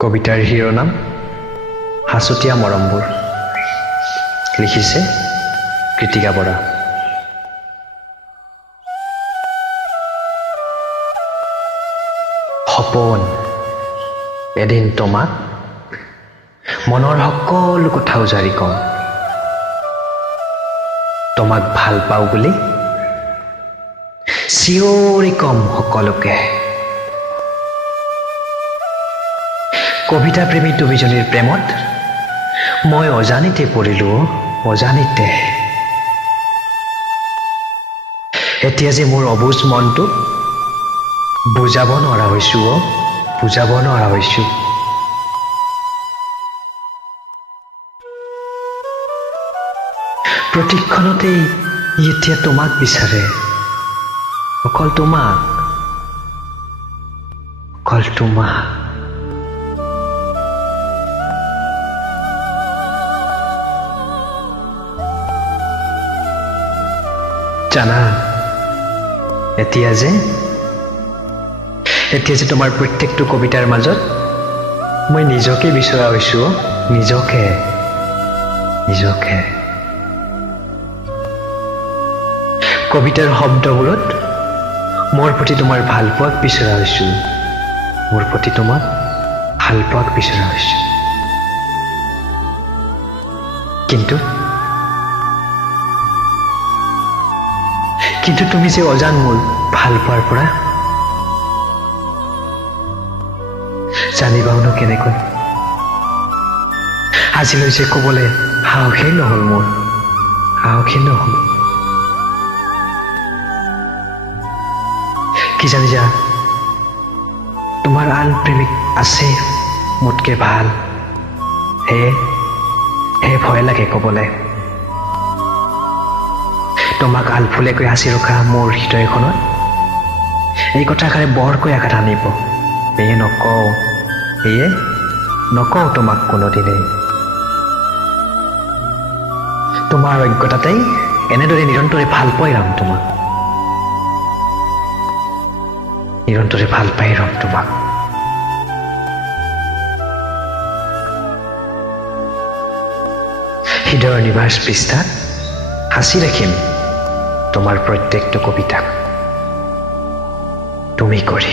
কবিতাৰ শিৰোনাম হাচতীয়া মৰমবোৰ। লিখিছে কৃতিকা বৰা। সপোন এদিন তোমাক মনৰ সকলো কথা উজাৰি কম, তোমাক ভাল পাওঁ বুলি চিঞৰি কম সকলোকে। কবিতা প্ৰেমী দুইজনীৰ প্ৰেমত মই অজানিতে পৰিলো, অজানিতে। এতিয়া যে মোৰ অবুজ মনটো বুজাব নোৱাৰা হৈছো, বুজাব নোৱাৰা হৈছো। প্ৰতিক্ষণতেই এতিয়া তোমাক বিচাৰে, অকল তোমাক, অকল তোমাক। জানা, এতিয়া যে তোমাৰ প্ৰত্যেকটো কবিতাৰ মাজত মই নিজকে বিচৰা হৈছো, নিজকে নিজকে। কবিতাৰ শব্দবোৰত মোৰ প্ৰতি তোমাৰ ভাল পোৱাক বিচৰা হৈছো, মোৰ প্ৰতি তোমাক ভাল পোৱাক বিচৰা হৈছো। কিন্তু তুমি যে অজান মোৰ ভাল পোৱাৰ পৰা। জানিবাওনো কেনেকৈ? আজিলৈ যে ক'বলৈ সাহসেই নহ'ল মোৰ, সাহসেই নহ'ল। কি জানি যা, তোমাৰ আন প্ৰেমিক আছে মোতকে ভাল, হে ভয় লাগে ক'বলৈ। তোমাক আলফুলেকৈ সাঁচি ৰখা মোৰ হৃদয়খনত এই কথাষাৰে বৰকৈ আঘাত আনিব। সেয়ে নকওঁ তোমাক কোনোদিনেই। তোমাৰ অজ্ঞতাতেই এনেদৰে নিৰন্তৰে ভাল পাই ৰম তোমাক, নিৰন্তৰে ভাল পাই ৰম তোমাক। হৃদয়ৰ নিভাঁজ পৃষ্ঠাত সাঁচি ৰাখিম তোমাৰ প্ৰত্যেকটো কবিতাক তুমি কৰি।